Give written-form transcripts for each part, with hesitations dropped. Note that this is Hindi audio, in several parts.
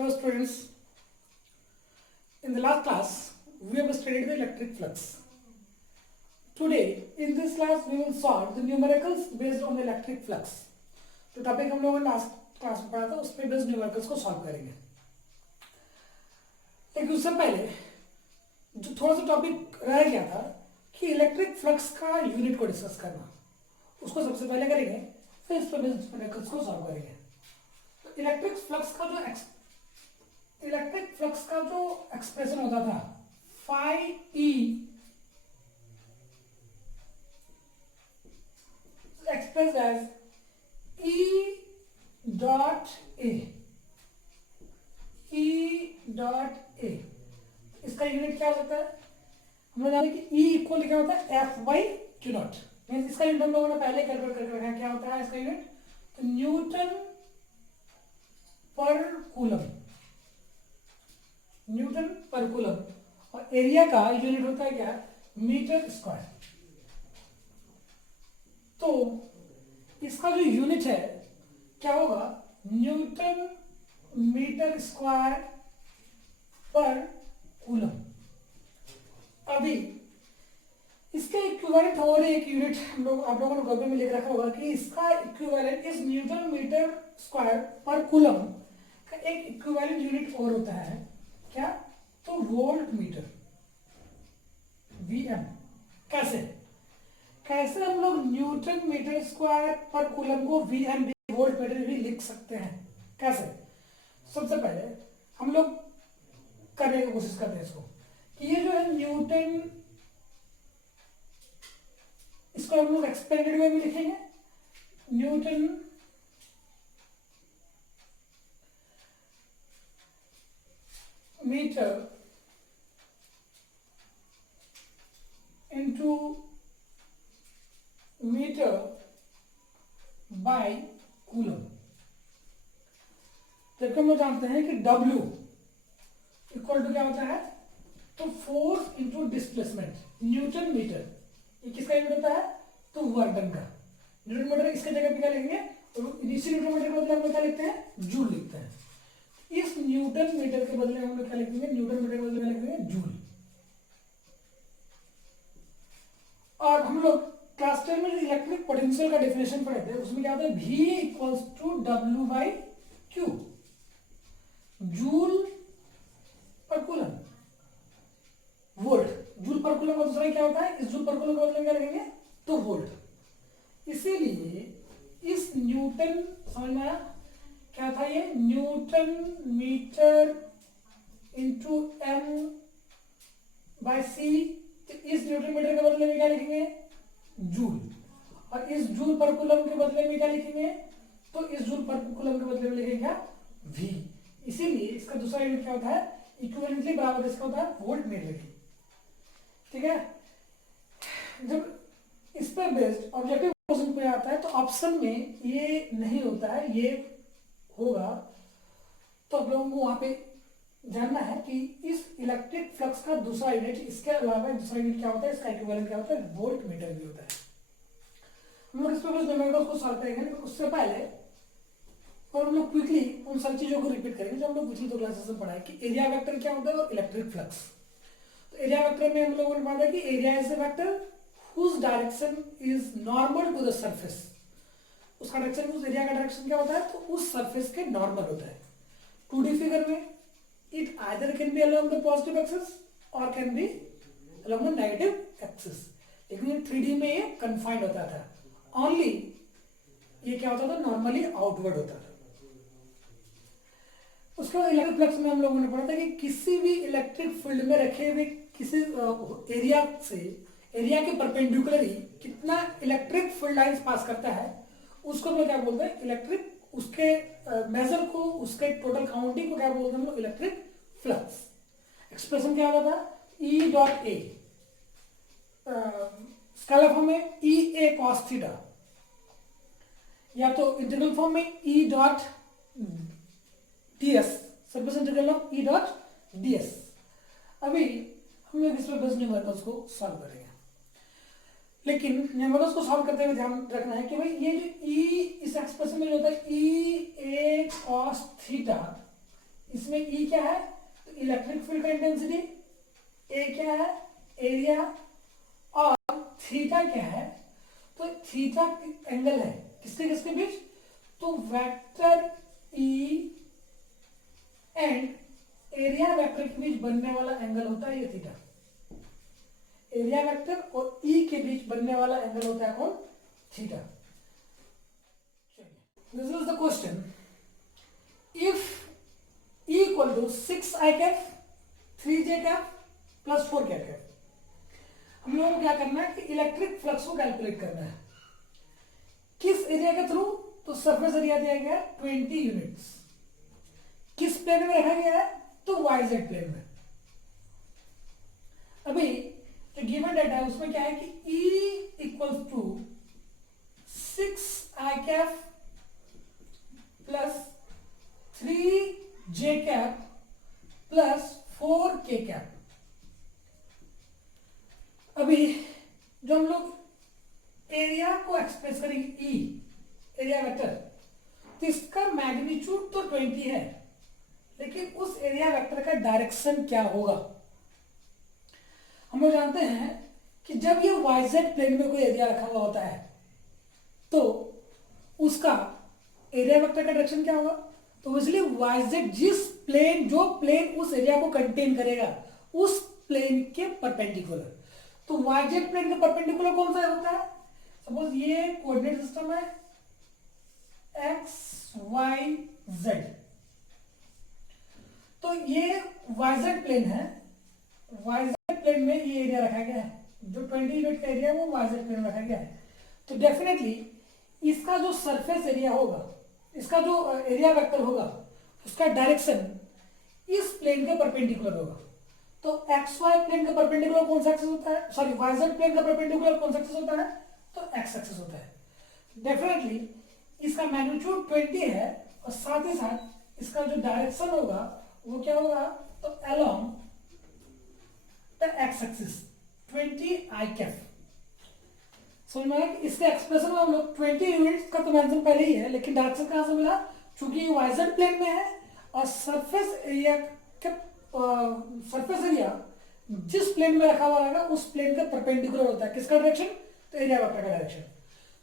Hello students, in the last class we have studied the electric flux. Today in this class we will solve the numericals based on the electric flux. तो टॉपिक हम लोगों ने लास्ट क्लास में पढ़ा था, उस पर बेस्ड न्यूमेरिकल्स को सॉल्व करेंगे। लेकिन उससे पहले जो थोड़ा सा टॉपिक रह गया था कि इलेक्ट्रिक फ्लक्स का यूनिट को डिस्कस करना, उसको सबसे पहले करेंगे, फिर इस पर बेस्ड न्यूमेरिकल्स को सॉल्व करेंगे। तो इलेक्ट्रिक फ्लक्स का जो एक्सप्रेशन होता था phi E expressed as E dot A, इसका यूनिट क्या हो सकता है? हम लोग जाने कि E इक्वल क्या होता है F by Q not. Means इसका यूनिट हम लोगों ने पहले कैलकुलेट करके रखा है। क्या होता है इसका यूनिट? तो न्यूटन पर कूलम, और एरिया का यूनिट होता है क्या? Metre square. तो इसका जो यूनिट है क्या होगा? न्यूटन मीटर स्क्वायर पर कूलम। अभी इसके इक्विवेलेंट और एक यूनिट हम लोग आप लोगों ने कॉपी में लिख रखा होगा कि इसका इक्विवेलेंट इस न्यूटन मीटर स्क्वायर पर कूलम का एक इक्विवेलेंट यूनिट और होता है क्या? तो वोल्ट मीटर, वीएम। कैसे हम लोग न्यूटन मीटर स्क्वायर पर कूलम को वीएम भी वोल्ट मीटर भी लिख सकते हैं? कैसे? सबसे पहले हम लोग करने की कोशिश करते हैं इसको कि ये जो है न्यूटन, इसको हम लोग एक्सपेंडेड वे में लिखेंगे। Newton metre into metre by coulomb. जबकि हम लोग जानते हैं कि W इक्वल टू क्या होता है? तो force into displacement newton metre. ये किसका यूनिट होता है? तो वर्क डन का। न्यूटन मीटर इसके जगह पे क्या लिखेंगे? तो इसी न्यूटन मीटर के बदले हम लोग क्या लिखते हैं? जूल लिखते हैं। इस न्यूटन मीटर के बदले हम लोग क्या लिखेंगे? न्यूटन मीटर के बदले क्या लिखेंगे? जूल। और हम लोग क्लास 10 में इलेक्ट्रिक पोटेंशियल का डेफिनेशन पढ़े थे, उसमें क्या होता है? V equals to W by Q, joule पर कूलम, वोल्ट। जूल पर कूलम का दूसरा क्या होता है? इस जूल पर कूलम का बदले क्या लिखेंगे? तो वोल्ट। इसीलिए इस न्यूटन, समझ में आया क्या था ये? Newton metre into M by C. इस न्यूटन मीटर के बदले में क्या लिखेंगे? जूल। और इस जूल पर कूलम के बदले में क्या लिखेंगे? तो इस जूल पर कूलम के बदले में लिखेंगे क्या? V। इसीलिए इसका दूसरा यूनिट क्या होता है? इक्विवेलेंटली बराबर इसका होता है वोल्ट मीटर की। ठीक है। जब इस पर बेस्ड ऑब्जेक्टिव क्वेश्चन पे आता है तो ऑप्शन में ये नहीं होता है, ये होगा। तो आप लोगों को वहां पे जानना है कि इस इलेक्ट्रिक फ्लक्स का दूसरा यूनिट, इसके अलावा दूसरा यूनिट क्या होता है? इसका इक्विवेलेंट क्या होता है? वोल्ट मीटर भी होता है। हम लोग इस पर न्यूमेरिकल्स को सॉल्व करेंगे, लेकिन उससे पहले और हम लोग क्विकली उन सारी चीजों को रिपीट करेंगे जो हम लोग पिछली 2 क्लासेस में पढ़ा है कि एरिया वेक्टर क्या होता है और इलेक्ट्रिक फ्लक्स। तो एरिया वेक्टर में हम लोगों ने पढ़ा कि area is a vector whose direction is normal to the surface. उसका डायरेक्शन, उस एरिया का डायरेक्शन क्या होता है? तो उस सरफेस के नॉर्मल होता है। 2D फिगर में it either can be along the positive axis or can be along the negative axis। लेकिन 3D में ये confined होता था, only ये क्या होता था? नॉर्मली आउटवर्ड होता था। उसके बाद इलेक्ट्रिक फ्लक्स में हम लोगों ने पढ़ा था कि किसी भी इलेक्ट्रिक फील्ड में रखे हुए किसी एरिया से, एरिया के परपेंडिकुलरली कितना इलेक्ट्रिक फील्ड लाइंस पास करता है, उसको हम लोग क्या बोलते हैं? इलेक्ट्रिक, उसके मेजर को, उसके टोटल काउंटिंग को क्या बोलते हैं हम लोग? Electric flux. एक्सप्रेशन क्या होता था? E dot A, scalar form में E A cos थीटा, या तो इंटीग्रल फॉर्म में E dot ds, surface integral of E dot ds। अभी हम लोग इस पर बेस्ड न्यूमेरिकल्स को सॉल्व करेंगे। लेकिन न्यूमेरिकल्स को सॉल्व करते हुए ध्यान रखना है कि भाई ये जो E इस एक्सप्रेशन में जो होता है E A cos थीटा, इसमें ई क्या है, तो इलेक्ट्रिक फील्ड का इंटेंसिटी, ए क्या है, एरिया, और थीटा क्या है, तो थीटा एंगल है किसके किसके बीच, तो vector E and area vector के बीच बनने वाला एंगल होता है ये थीटा। एरिया वेक्टर और ई के बीच बनने वाला एंगल होता है कौन, theta. This is the question, if E equal to 6 i cap 3 j cap plus 4 k cap, हम लोगों को क्या करना है कि इलेक्ट्रिक फ्लक्स को कैलकुलेट करना है। किस एरिया के थ्रू, तो सरफेस एरिया दिया गया है 20 यूनिट्स। किस प्लेन में रखा गया है, तो YZ प्लेन में। अभी जो गिवन डेटा है उसमें क्या है कि E equal to 6 i cap plus 3 j cap plus 4 k cap. अभी जो हम लोग एरिया को एक्सप्रेस करेंगे ई एरिया वेक्टर, तो इसका मैग्नीट्यूड तो 20 है, लेकिन उस एरिया वेक्टर का डायरेक्शन क्या होगा। हम लोग जानते हैं कि जब ये YZ प्लेन में कोई एरिया रखा हुआ होता है तो उसका एरिया वेक्टर का डायरेक्शन क्या होगा, तो इसलिए YZ जिस प्लेन, जो प्लेन उस एरिया को कंटेन करेगा उस प्लेन के परपेंडिकुलर, तो YZ प्लेन के परपेंडिकुलर कौन सा होता है, सपोज ये कोऑर्डिनेट सिस्टम है x y z, तो ये YZ प्लेन है, YZ प्लेन में ये एरिया रखा गया है, जो 20 यूनिट का एरिया है वो YZ प्लेन में रखा गया है। तो डेफिनेटली इसका जो सरफेस एरिया होगा, इसका जो एरिया वेक्टर होगा, उसका डायरेक्शन इस प्लेन के परपेंडिकुलर होगा। तो XY प्लेन का परपेंडिकुलर कौन सा एक्सिस होता है, सॉरी YZ प्लेन का परपेंडिकुलर कौन सा एक्सिस होता है, तो X एक्सिस होता है। डेफिनेटली इसका मैग्नीट्यूड 20 है और साथ ही साथ इसका जो डायरेक्शन होगा वो क्या होगा, तो along the X axis 20 i cap. समझ में आया कि इसके एक्सप्रेशन में हम लोग 20 यूनिट्स का तो मेंशन पहले ही है, लेकिन डायरेक्शन कहां से मिला, चूंकि ये YZ प्लेन में है और सरफेस एरिया जिस प्लेन में रखा हुआ रहेगा उस प्लेन का परपेंडिकुलर होता है किसका डायरेक्शन, तो एरिया वेक्टर का डायरेक्शन।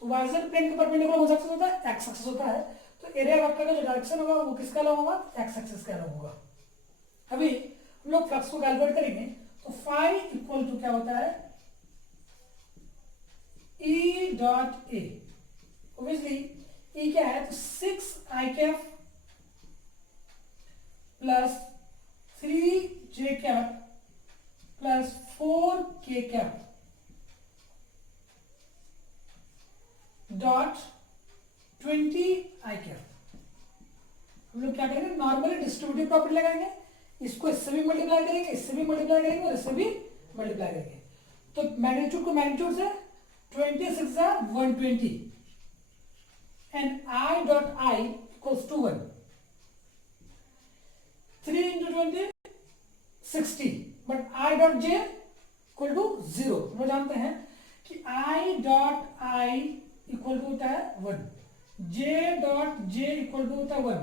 तो YZ प्लेन का परपेंडिकुलर कौन सा एक्सिस होता है, X एक्सिस होता है, तो एरिया वेक्टर का जो डायरेक्शन होगा वो किसका अलग होगा, X एक्सिस का अलग होगा। अभी हम लोग फ्लक्स को कैलकुलेट करेंगे, तो फाई इक्वल टू क्या होता है, E dot A, obviously E क्या है, तो 6 i cap plus 3 j cap plus 4 k cap dot 20 i cap. हम लोग क्या करेंगे, नॉर्मली डिस्ट्रीब्यूटिव प्रॉपर्टी लगाएंगे, इसको इससे भी मल्टीप्लाई करेंगे, इससे भी मल्टीप्लाई करेंगे और इससे भी मल्टीप्लाई करेंगे। तो मैग्नीट्यूड को मैग्नीट्यूड से 26 120 and I dot I equals to 1. 3 into 20 60, but I dot J equal to 0। हम जानते हैं कि I dot I equal to होता है 1, J dot J equal to होता है 1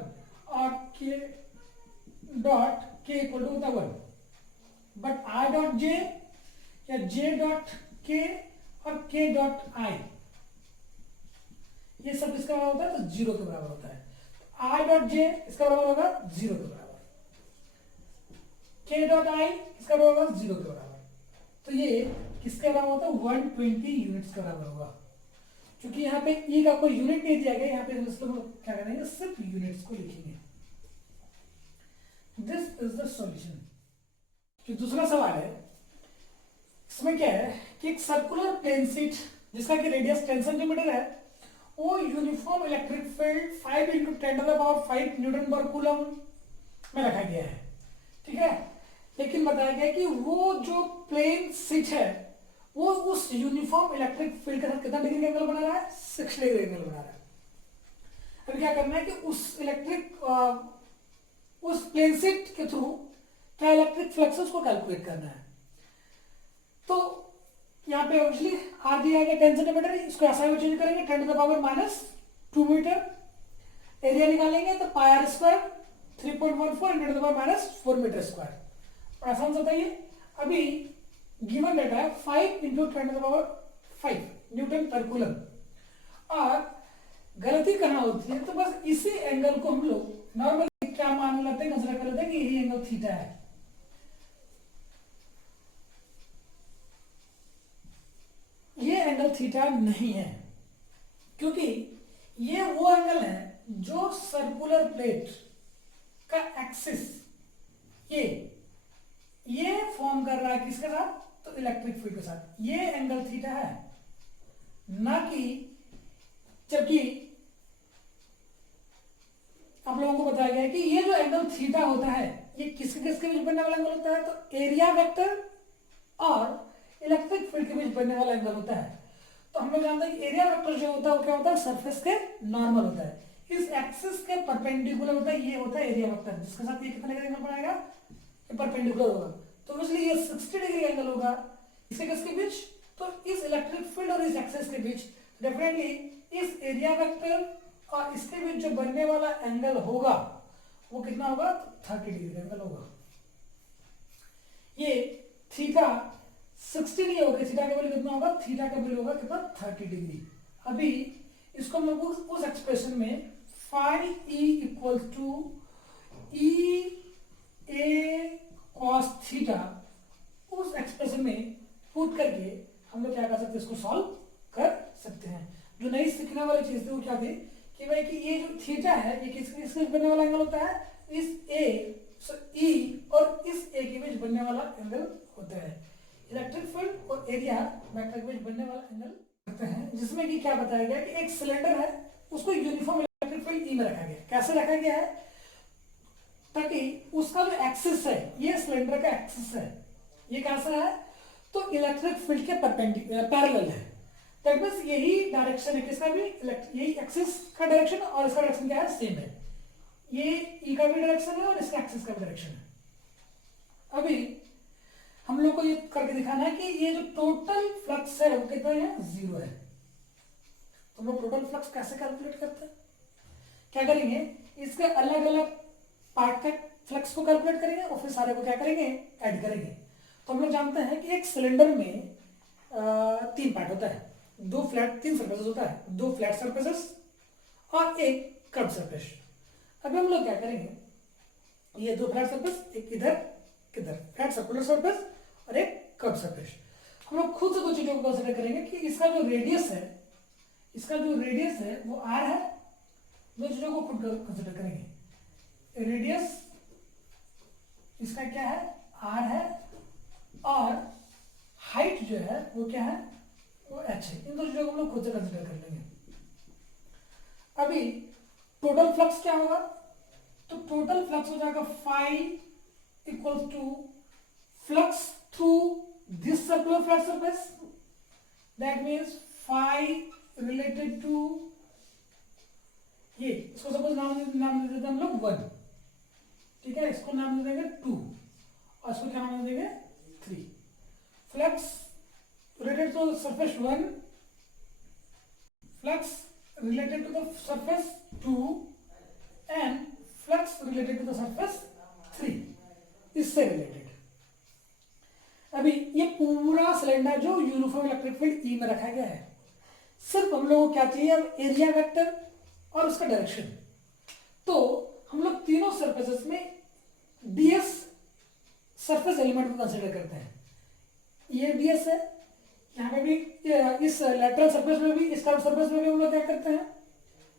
और K dot K equal to होता है 1, but I dot J या J dot K और K डॉट I ये सब इसका बराबर होता है, तो 0 के बराबर होता है। I डॉट J इसका बराबर होगा 0 के बराबर, K डॉट I इसका बराबर होगा 0 के बराबर। तो ये किसके बराबर होता है, 120 यूनिट्स का बराबर होगा। क्योंकि यहाँ पे E का कोई यूनिट नहीं दिया गया, यहाँ पे हम क्या करेंगे, सिर्फ यूनिट्स को लिखेंगे। This is the solution. जो दूसरा सवाल है इसमें क्या है कि एक सर्कुलर प्लेन शीट जिसका कि रेडियस 10 सेंटीमीटर है, वो uniform electric field 5 into 10⁵ Newton पर कूलम में रखा गया है, ठीक है। लेकिन बताया गया कि वो जो प्लेन शीट है वो उस यूनिफॉर्म इलेक्ट्रिक फील्ड के साथ कितना डिग्री एंगल बना रहा है, 6 डिग्री एंगल बना रहा है। अब क्या करना है कि उस प्लेन शीट के थ्रू क्या इलेक्ट्रिक फ्लक्स उसको कैलकुलेट करना है। तो यहाँ पे ऑब्वियसली आर दिया गया 10 सेंटीमीटर, इसको ऐसा भी चेंज करेंगे 10⁻⁻² मीटर। एरिया निकालेंगे तो pi r² 3.14 into the power minus 4 metre square. और आसान से बताइए, अभी गिवन डेटा है 5 into 10 to the power 5 newton पर कूलम। और गलती कहाँ होती है, तो बस इसी एंगल को हम लोग नॉर्मली क्या मान लेते हैं, कंसिडर कर लेते हैं कि यही एंगल थीटा है। ये एंगल थीटा नहीं है, क्योंकि ये वो एंगल है जो सर्कुलर प्लेट का एक्सिस ये फॉर्म कर रहा है किसके साथ, तो इलेक्ट्रिक फील्ड के साथ। ये एंगल थीटा है, ना कि, जबकि आप लोगों को बताया गया है कि ये जो एंगल थीटा होता है ये किसके किसके बीच बनने वाला एंगल होता है, तो एरिया वेक्टर और इलेक्ट्रिक फील्ड के बीच बनने वाला एंगल होता है। तो हम लोग जानते हैं कि एरिया वेक्टर जो होता है वो क्या होता है, सरफेस के नॉर्मल होता है, इस एक्सिस के परपेंडिकुलर होता है, ये होता है एरिया वेक्टर, जिसके साथ ये कितने का एंगल बनाएगा, ये परपेंडिकुलर होगा। तो इसलिए ये 60 डिग्री एंगल होगा इसके किसके बीच, तो इस इलेक्ट्रिक फील्ड और इस एक्सिस के बीच। डेफिनेटली इस एरिया वेक्टर और इसके बीच जो बनने वाला एंगल होगा वो कितना होगा, 30 डिग्री एंगल होगा। ये थीटा 60 नहीं होगा, थीटा का वैल्यू कितना होगा, थीटा का वैल्यू होगा कितना, 30 डिग्री। अभी इसको हम लोग उस एक्सप्रेशन में phi E equal to E A cos theta, उस एक्सप्रेशन में पुट करके हम लोग क्या कर सकते हैं, इसको सॉल्व कर सकते हैं। जो नई सीखने वाली चीज थी वो क्या थी कि भाई कि ये जो थीटा है ये किसके बनने वाला एंगल होता है, इस ए ई और इस ए के बीच बनने वाला एंगल होता है। इलेक्ट्रिक फील्ड और एरिया वेक्टर के बीच बनने वाला एंगल करते हैं, जिसमें कि क्या बताया गया कि एक सिलेंडर है उसको यूनिफॉर्म इलेक्ट्रिक फील्ड ई में रखा गया। कैसे रखा गया है, ताकि उसका जो एक्सिस है, ये सिलेंडर का एक्सिस है, ये कैसा है, तो इलेक्ट्रिक फील्ड के परपेंडिकुलर पैरेलल है। दैट मींस यही डायरेक्शन है किसका भी, यही एक्सिस का डायरेक्शन और इसका डायरेक्शन क्या है, सेम है। ये ई का भी डायरेक्शन है और इसका एक्सिस का भी डायरेक्शन है। अभी हम लोग को ये करके दिखाना है कि ये जो टोटल फ्लक्स है वो कितना है, 0 है। तो हम लोग टोटल फ्लक्स कैसे कैलकुलेट करते हैं, क्या करेंगे, इसके अलग अलग पार्ट का फ्लक्स को कैलकुलेट करेंगे और फिर सारे को क्या करेंगे, ऐड करेंगे। तो हम लोग जानते हैं कि एक सिलेंडर में 3 पार्ट होता है, 3 सरफेसेस होता है, 2 फ्लैट सरफेसेस और एक कर्व सरफेस। अभी हम लोग क्या करेंगे, ये 2 फ्लैट सरफेस, एक इधर फ्लैट सर्कुलर सरफेस और एक कर्व सरफेस। हम लोग खुद से 2 चीजों को कंसीडर करेंगे कि इसका जो रेडियस है वो r है। 2 चीजों को खुद कंसीडर करेंगे, रेडियस इसका क्या है, r है, और हाइट जो है वो क्या है, वो h है। इन 2 चीजों को हम लोग खुद से कंसीडर कर लेंगे। अभी टोटल फ्लक्स क्या होगा, तो टोटल फ्लक्स हो जाएगा phi equal to flux through this circular flat surface, that means phi related to ये, इसको सपोज नाम दे देते हैं हम लोग 1, ठीक है, इसको नाम दे देंगे 2 और इसको क्या नाम दे देंगे 3। Flux related to surface 1, flux related to the surface 2 and flux related to the surface 3, इससे रिलेटेड। अभी ये पूरा सिलेंडर जो यूनिफॉर्म इलेक्ट्रिक फील्ड ई में रखा गया है, सिर्फ हम लोगों को क्या चाहिए, अब एरिया वेक्टर और उसका डायरेक्शन। तो हम लोग तीनों सरफेसेस में डीएस सरफेस एलिमेंट को कंसीडर करते हैं। ये डीएस है, यहाँ पे भी इस लेटरल सरफेस में भी, इस कर्व सरफेस में भी हम लोग क्या करते हैं,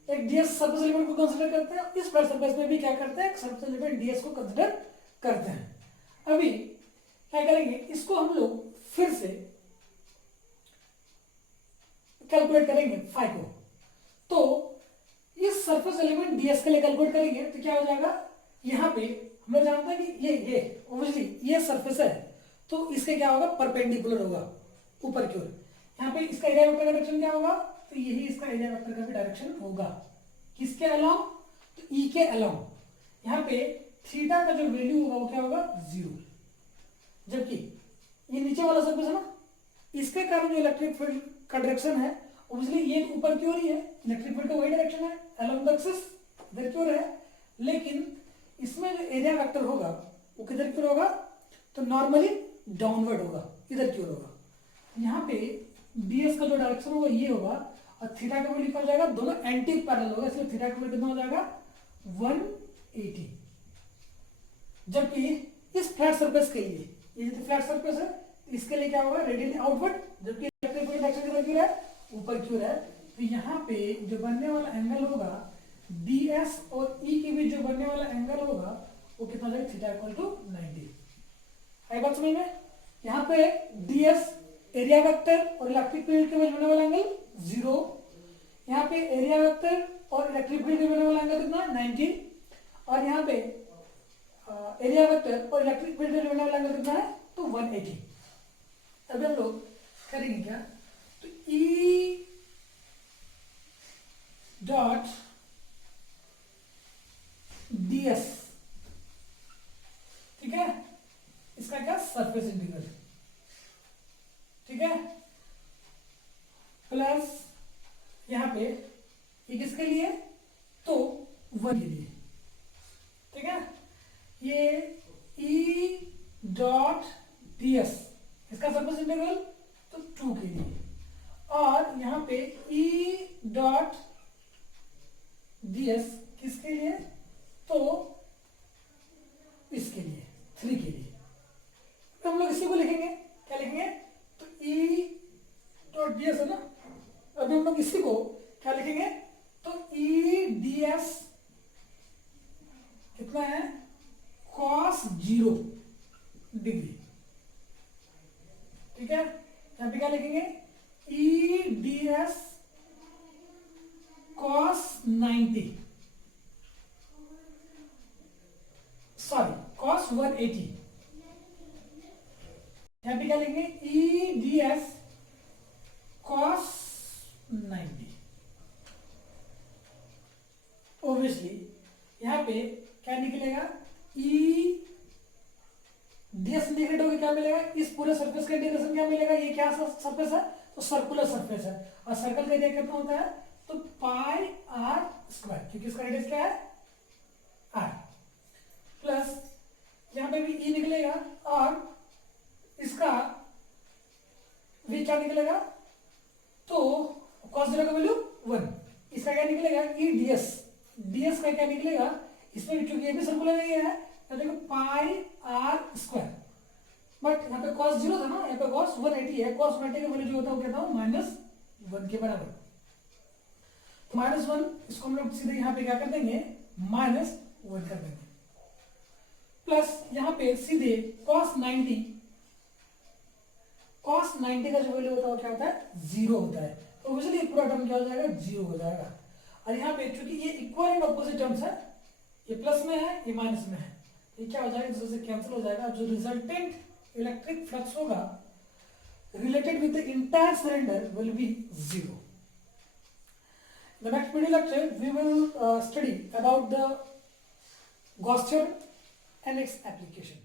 एक डीएस सरफेस एलिमेंट को कंसीडर करते हैं। इस फ्लैट सरफेस में भी क्या करते हैं, एक सरफेस एलिमेंट डीएस को कंसीडर करते हैं। अभी क्या करेंगे, इसको हम लोग फिर से कैलकुलेट करेंगे फाई को। तो इस सरफेस एलिमेंट डीएस के लिए कैलकुलेट करेंगे तो क्या हो जाएगा, यहाँ पे हम लोग जानते हैं कि ये ऑब्वियसली ये सरफेस है, तो इसके क्या होगा, परपेंडिकुलर होगा ऊपर की ओर। यहाँ पे इसका एरिया वेक्टर का डायरेक्शन क्या होगा, तो यही इसका एरिया वेक्टर का भी डायरेक्शन होगा, किसके अलाउ, तो ई के अलाउ। यहाँ पे थीटा का जो वैल्यू होगा वो क्या होगा, 0। जबकि ये नीचे वाला सरफेस है ना, इसके कारण जो इलेक्ट्रिक फील्ड का डायरेक्शन है ऑब्वियसली ये ऊपर की ओर ही है, इलेक्ट्रिक फील्ड का वही डायरेक्शन है, अलोंग द एक्सिस इधर की ओर है। लेकिन इसमें जो एरिया वेक्टर होगा वो किधर की ओर होगा, तो नॉर्मली डाउनवर्ड होगा, इधर की ओर होगा। यहाँ पे ds का जो डायरेक्शन होगा ये होगा, और थीटा का वैल्यू क्या हो जाएगा, दोनों एंटी पैरेलल होगा, इसलिए थीटा का वैल्यू कितना हो जाएगा 180। जबकि इस फ्लैट सरफेस के लिए, ये जो फ्लैट सरफेस है इसके लिए क्या होगा, रेडियली आउटवर्ड, जबकि इलेक्ट्रिक फील्ड डायरेक्शन किधर की है, ऊपर की ओर है। तो यहाँ पे जो बनने वाला एंगल होगा ds और E के बीच जो बनने वाला एंगल होगा वो कितना जाएगा, थीटा इक्वल टू 90। आई बात समझ में? यहाँ पे ds एरिया वेक्टर और इलेक्ट्रिक फील्ड के बीच बनने वाला एंगल 0, यहाँ पे एरिया वेक्टर और इलेक्ट्रिक फील्ड के बनने वाला एंगल कितना 90, और यहाँ पे एरिया वेक्टर और इलेक्ट्रिक फील्ड के बनने वाला एंगल कितना है, तो 180। अभी हम लोग करेंगे क्या, तो E डॉट ds, ठीक है, इसका क्या सरफेस इंटीग्रल, ठीक है, प्लस यहां पे ये किसके लिए, तो 1 के लिए, ठीक है। ये E डॉट ds इसका सरफेस इंटीग्रल तो 2 के लिए, और यहां पे E डॉट ds किसके लिए, तो इसके लिए 3 के लिए। तो हम लोग इसी को लिखेंगे, क्या लिखेंगे, तो E डॉट ds है ना, अभी हम लोग इसी को क्या लिखेंगे, तो E ds कितना है, cos 0 डिग्री, ठीक है। यहां पे क्या लिखेंगे, E ds cos 90, sorry cos 180, यहां पे क्या लिखेंगे, E ds cos 90। ओब्वियसली यहां पे क्या निकलेगा, E ds इंटीग्रेट होकर क्या मिलेगा, इस पूरे सरफेस का इंटीग्रेशन क्या मिलेगा, ये क्या सरफेस है, तो सर्कुलर सरफेस है, और सर्कल का एरिया कितना होता है, तो पाई r स्क्वायर, क्योंकि इसका रेडियस क्या है r, प्लस यहां पे भी E निकलेगा, और इसका v क्या निकलेगा, तो cos 0 का वैल्यू 1, इसका क्या निकलेगा, E ds का क्या निकलेगा, इसमें भी क्योंकि ये भी सर्कुलर एरिया है, तो देखो पाई r स्क्वायर, बट यहाँ पे cos 0 था ना, यहाँ पे cos 180 है, cos 180 का वैल्यू जो होता है वो कहता हूँ -1 के बराबर। तो -1 इसको हम लोग सीधे यहाँ पे क्या कर देंगे, -1 कर देंगे, प्लस यहाँ पे सीधे cos 90 का जो वैल्यू होता है वो क्या होता है, 0 होता है, तो ऑब्वियसली पूरा टर्म क्या हो जाएगा, 0 हो जाएगा। और यहाँ पे क्योंकि ये इक्वल एंड ऑपोजिट टर्म्स है, ये प्लस में है, ये माइनस में है, ये क्या हो जाएगा, दूसरे से कैंसिल हो जाएगा, जो रिजल्टेंट इलेक्ट्रिक फ्लक्स होगा related with the entire cylinder will be 0. The next video lecture we will study about the Gauss theorem and its application.